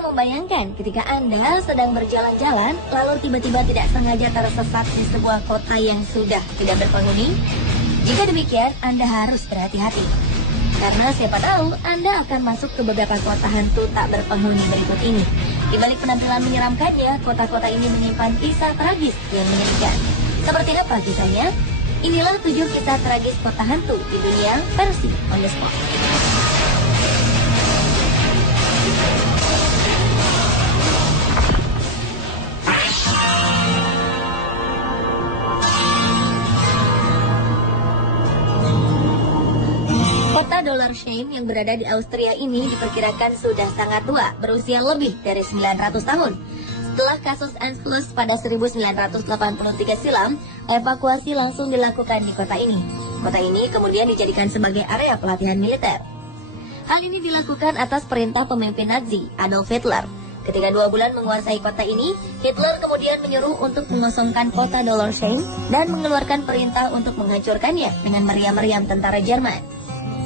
membayangkan ketika Anda sedang berjalan-jalan, lalu tiba-tiba tidak sengaja tersesat di sebuah kota yang sudah tidak berpenghuni? Jika demikian, Anda harus berhati-hati. Karena siapa tahu Anda akan masuk ke beberapa kota hantu tak berpenghuni berikut ini. Di balik penampilan menyeramkannya, kota-kota ini menyimpan kisah tragis yang menyedihkan. Seperti apa kisahnya? Inilah 7 kisah tragis kota hantu di dunia versi On The Spot. Kota Dollar Shame yang berada di Austria ini diperkirakan sudah sangat tua, berusia lebih dari 900 tahun. Setelah kasus Anschluss pada 1983 silam, evakuasi langsung dilakukan di kota ini. Kota ini kemudian dijadikan sebagai area pelatihan militer. Hal ini dilakukan atas perintah pemimpin Nazi, Adolf Hitler. Ketika 2 bulan menguasai kota ini, Hitler kemudian menyuruh untuk mengosongkan kota Dollar Shame dan mengeluarkan perintah untuk menghancurkannya dengan meriam-meriam tentara Jerman.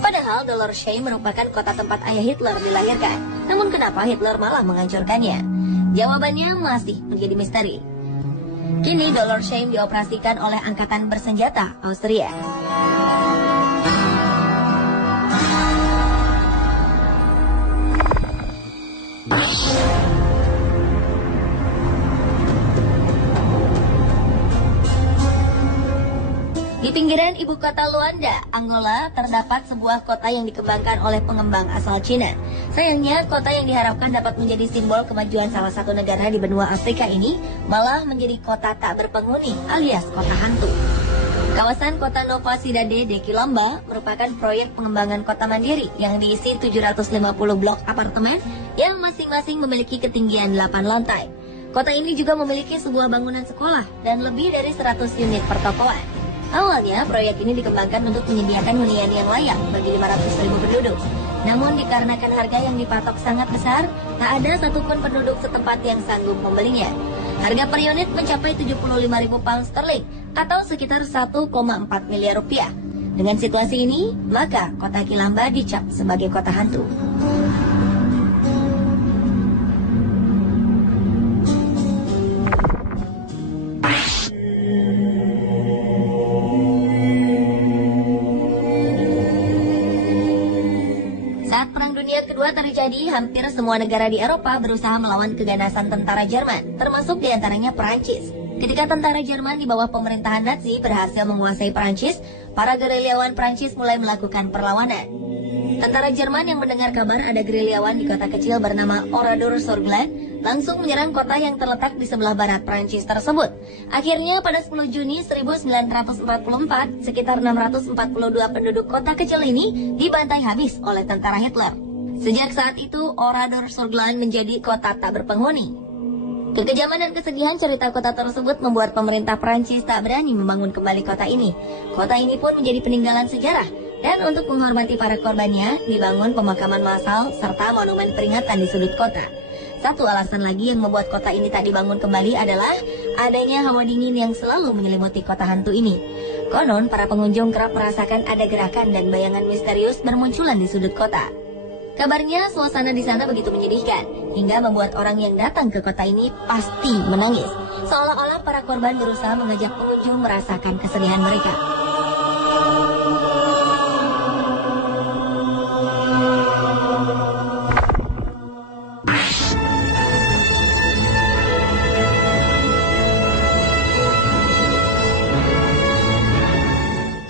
Padahal Dollar Shame merupakan kota tempat ayah Hitler dilahirkan. Namun kenapa Hitler malah menghancurkannya? Jawabannya masih menjadi misteri. Kini Dollar Shame dioperasikan oleh angkatan bersenjata Austria. Di pinggiran ibu kota Luanda, Angola, terdapat sebuah kota yang dikembangkan oleh pengembang asal Cina. Sayangnya, kota yang diharapkan dapat menjadi simbol kemajuan salah satu negara di benua Afrika ini malah menjadi kota tak berpenghuni alias kota hantu. Kawasan kota Nova Cidade de Quilomba merupakan proyek pengembangan kota mandiri yang diisi 750 blok apartemen yang masing-masing memiliki ketinggian 8 lantai. Kota ini juga memiliki sebuah bangunan sekolah dan lebih dari 100 unit pertokoan. Awalnya, proyek ini dikembangkan untuk menyediakan hunian yang layak bagi 500.000 penduduk. Namun, dikarenakan harga yang dipatok sangat besar, tak ada satupun penduduk setempat yang sanggup membelinya. Harga per unit mencapai 75.000 pound sterling atau sekitar 1,4 miliar rupiah. Dengan situasi ini, maka kota Quilomba dicap sebagai kota hantu. Kedua terjadi, hampir semua negara di Eropa berusaha melawan keganasan tentara Jerman, termasuk diantaranya Perancis. Ketika tentara Jerman di bawah pemerintahan Nazi berhasil menguasai Perancis, para gerilyawan Perancis mulai melakukan perlawanan. Tentara Jerman yang mendengar kabar ada gerilyawan di kota kecil bernama Oradour-sur-Glane langsung menyerang kota yang terletak di sebelah barat Perancis tersebut. Akhirnya pada 10 Juni 1944, sekitar 642 penduduk kota kecil ini dibantai habis oleh tentara Hitler. Sejak saat itu, Oradour-sur-Glane menjadi kota tak berpenghuni. Kekejaman dan kesedihan cerita kota tersebut membuat pemerintah Prancis tak berani membangun kembali kota ini. Kota ini pun menjadi peninggalan sejarah, dan untuk menghormati para korbannya, dibangun pemakaman massal serta monumen peringatan di sudut kota. Satu alasan lagi yang membuat kota ini tak dibangun kembali adalah adanya hawa dingin yang selalu menyelimuti kota hantu ini. Konon, para pengunjung kerap merasakan ada gerakan dan bayangan misterius bermunculan di sudut kota. Kabarnya suasana di sana begitu menyedihkan, hingga membuat orang yang datang ke kota ini pasti menangis. Seolah-olah para korban berusaha mengajak pengunjung merasakan kesedihan mereka.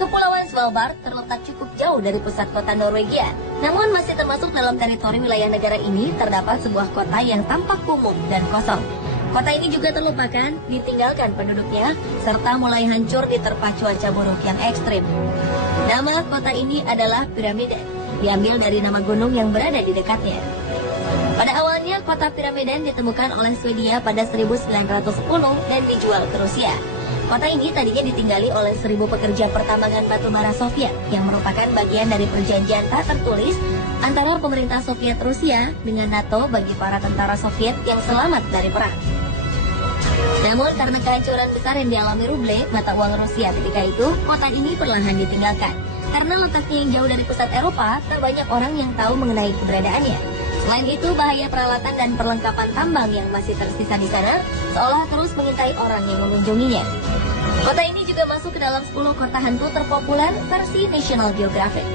Kepulauan Svalbard terletak cukup jauh dari pusat kota Norwegia. Namun masih termasuk dalam teritori wilayah negara ini terdapat sebuah kota yang tampak kumuh dan kosong. Kota ini juga terlupakan, ditinggalkan penduduknya, serta mulai hancur diterpa cuaca buruk yang ekstrim. Nama kota ini adalah Pyramiden, diambil dari nama gunung yang berada di dekatnya. Pada awalnya kota Pyramiden ditemukan oleh Swedia pada 1910 dan dijual ke Rusia. Kota ini tadinya ditinggali oleh 1.000 pekerja pertambangan batu bara Soviet yang merupakan bagian dari perjanjian tak tertulis antara pemerintah Soviet Rusia dengan NATO bagi para tentara Soviet yang selamat dari perang. Namun karena kehancuran besar yang dialami ruble, mata uang Rusia ketika itu, kota ini perlahan ditinggalkan. Karena letaknya yang jauh dari pusat Eropa, tak banyak orang yang tahu mengenai keberadaannya. Selain itu, bahaya peralatan dan perlengkapan tambang yang masih tersisa di sana seolah terus mengintai orang yang mengunjunginya. Kota ini juga masuk ke dalam 10 kota hantu terpopuler versi National Geographic.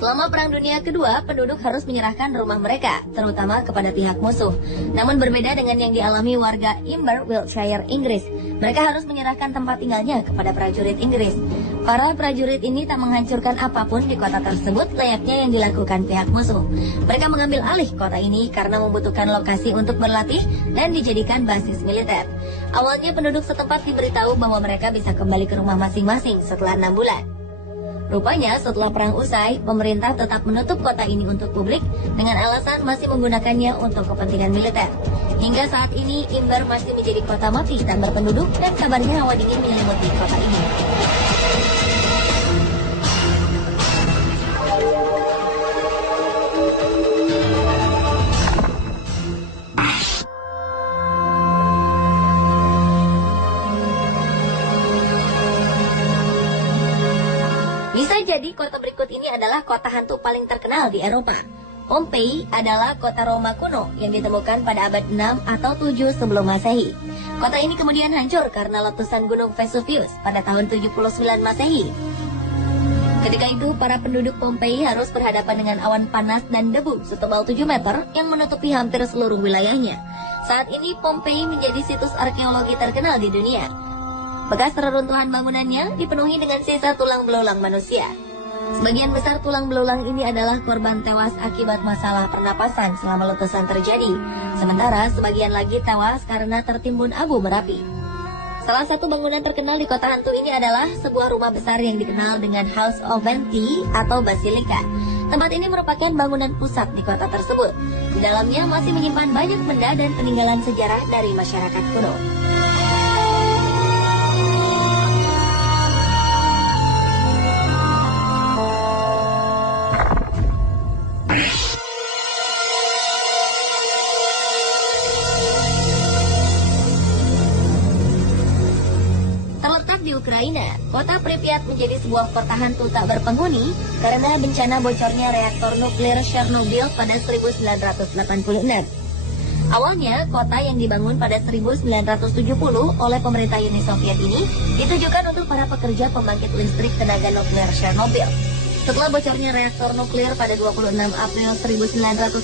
Selama Perang Dunia Kedua, penduduk harus menyerahkan rumah mereka, terutama kepada pihak musuh. Namun berbeda dengan yang dialami warga Imber, Wiltshire, Inggris. Mereka harus menyerahkan tempat tinggalnya kepada prajurit Inggris. Para prajurit ini tak menghancurkan apapun di kota tersebut layaknya yang dilakukan pihak musuh. Mereka mengambil alih kota ini karena membutuhkan lokasi untuk berlatih dan dijadikan basis militer. Awalnya penduduk setempat diberitahu bahwa mereka bisa kembali ke rumah masing-masing setelah 6 bulan. Rupanya setelah perang usai, pemerintah tetap menutup kota ini untuk publik dengan alasan masih menggunakannya untuk kepentingan militer. Hingga saat ini, Imber masih menjadi kota mati tak berpenduduk dan kabarnya hawa dingin menyelimuti kota ini. Bisa jadi kota berikut ini adalah kota hantu paling terkenal di Eropa. Pompeii adalah kota Roma kuno yang ditemukan pada abad 6 atau 7 sebelum Masehi. Kota ini kemudian hancur karena letusan gunung Vesuvius pada tahun 79 Masehi. Ketika itu, para penduduk Pompeii harus berhadapan dengan awan panas dan debu setebal 7 meter yang menutupi hampir seluruh wilayahnya. Saat ini, Pompeii menjadi situs arkeologi terkenal di dunia. Bekas reruntuhan bangunannya dipenuhi dengan sisa tulang belulang manusia. Sebagian besar tulang belulang ini adalah korban tewas akibat masalah pernapasan selama letusan terjadi. Sementara sebagian lagi tewas karena tertimbun abu Merapi. Salah satu bangunan terkenal di kota hantu ini adalah sebuah rumah besar yang dikenal dengan House of Venti atau Basilika. Tempat ini merupakan bangunan pusat di kota tersebut. Di dalamnya masih menyimpan banyak benda dan peninggalan sejarah dari masyarakat kuno. Di Ukraina, kota Pripyat menjadi sebuah kota hantu tak berpenghuni karena bencana bocornya reaktor nuklir Chernobyl pada 1986. Awalnya, kota yang dibangun pada 1970 oleh pemerintah Uni Soviet ini ditujukan untuk para pekerja pembangkit listrik tenaga nuklir Chernobyl. Setelah bocornya reaktor nuklir pada 26 April 1986,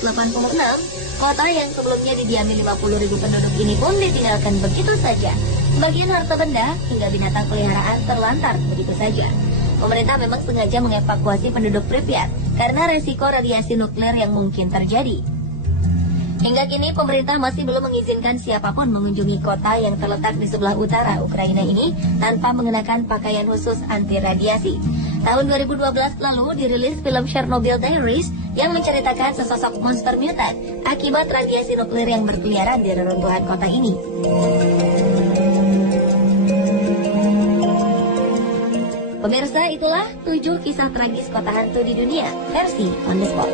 kota yang sebelumnya didiami 50.000 penduduk ini pun ditinggalkan begitu saja. Sebagian harta benda hingga binatang peliharaan terlantar begitu saja. Pemerintah memang sengaja mengevakuasi penduduk Pripyat karena resiko radiasi nuklir yang mungkin terjadi. Hingga kini pemerintah masih belum mengizinkan siapapun mengunjungi kota yang terletak di sebelah utara Ukraina ini tanpa mengenakan pakaian khusus anti radiasi. Tahun 2012 lalu dirilis film Chernobyl Diaries yang menceritakan sesosok monster mutant akibat radiasi nuklir yang berkeliaran di reruntuhan kota ini. Pemirsa, itulah 7 kisah tragis kota hantu di dunia versi On The Spot.